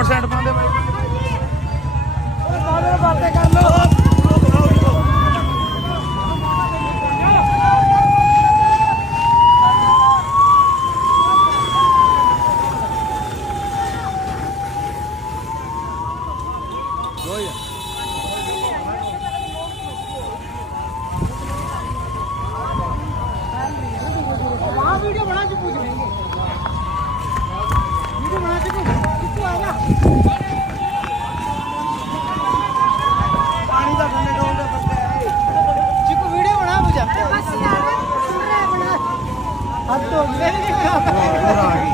motorcycle पाते भाई बातें कर लो वीडियो बना के पूछ लेंगे वीडियो बना के किसको आएगा पानी का ठंडे डोल का बंदा है चिकू वीडियो बना मुझे बस यार सुन रहा है बना अब तो मेरे लिए क्या और आ गई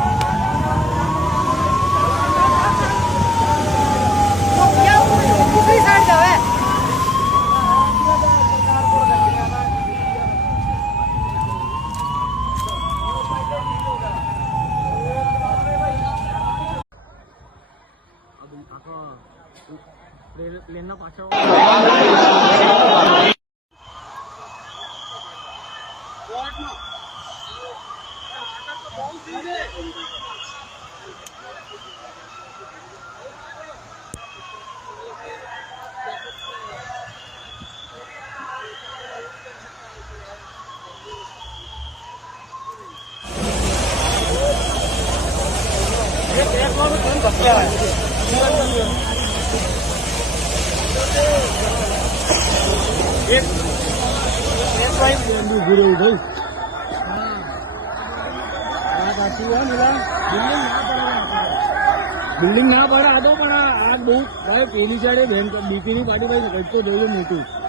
तो क्या दूसरी साइड जाओ है लेना पाछा બિલ્ડિંગ ના પડે આ તો પણ આ બહુ ભાઈ પેલી સાઈડે બેન બીપીની પાર્ટી ભાઈ રસ્તો જોયું મોટું